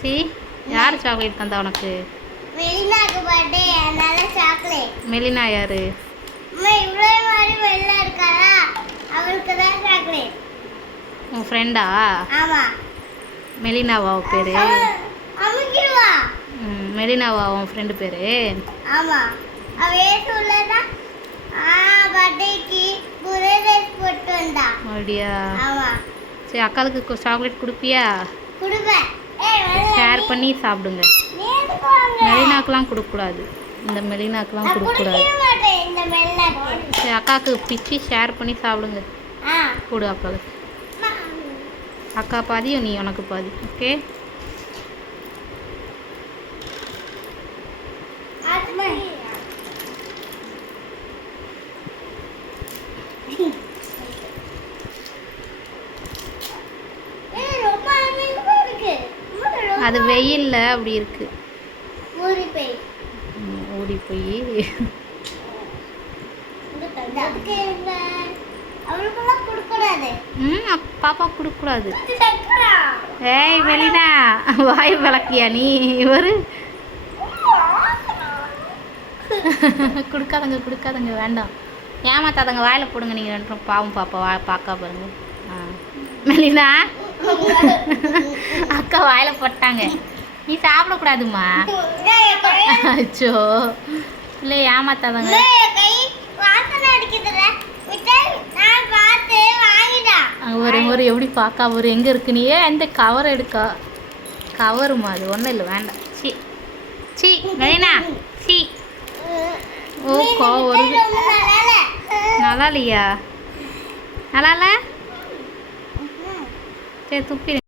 C யார் chocolate தந்தா உனக்கு? மெலினாக்கு பர்த்டே அதனால சாக்லேட். மெலினா யாரு? அம்மா இவ்ளோ மாதிரி வெள்ள இருக்காரா அவளுக்கு தான் சாக்லேட். உன் ஃப்ரெண்டா? ஆமா. மெலினாவா உன் பேரு? அமுக்கிடுவா. மெலினாவா உன் ஃப்ரெண்டு பேரு? ஆமா. அவ ஏசுலதா பர்த்டேக்கு புது ட்ரெஸ் போட்டு வந்தா. அப்படியா? ஆமா. சரி அக்காளுக்கு சாக்லேட் கொடுப்பியா? குடுப்பேன். ஷேர் பண்ணி சாப்பிடுங்க. மெலினாக்கெலாம் கொடுக்கக்கூடாது. இந்த மெலினாக்கெலாம் கொடுக்கக்கூடாது. சரி அக்காவுக்கு பிச்சு ஷேர் பண்ணி சாப்பிடுங்க. கொடு அக்காளுக்கு. அக்கா பாதியும் நீ உனக்கு பாதி. ஓகே. அது வெயில்ல அப்படி இருக்கு. ஓடி போய் பாப்பா கொடுக்கூடாது. ஏய் மெலினா வாய் விளக்கியா நீ? இவரு கொடுக்காதங்க வேண்டாம். ஏமாத்தாதங்க வாயில் போடுங்க. நீங்கள் ரெண்டும் பாவம் பாப்பா பார்க்கா பாருங்க. மெலினா அக்கா வாயில் போட்டாங்க. நீ சாப்பிடக்கூடாதுமா. அச்சோ இல்லை ஏமாத்தாதங்க. ஒரு எப்படி பார்க்கா ஒரு எங்கே இருக்கு? நீ எந்த கவர் எடுக்கா? கவருமா அது? ஒன்றும் இல்லை வேண்டாம். சி சி மெலினா சி. ஓ வருது. நல்லா இல்லையா? நல்லா இல்லை. சரி துப்பி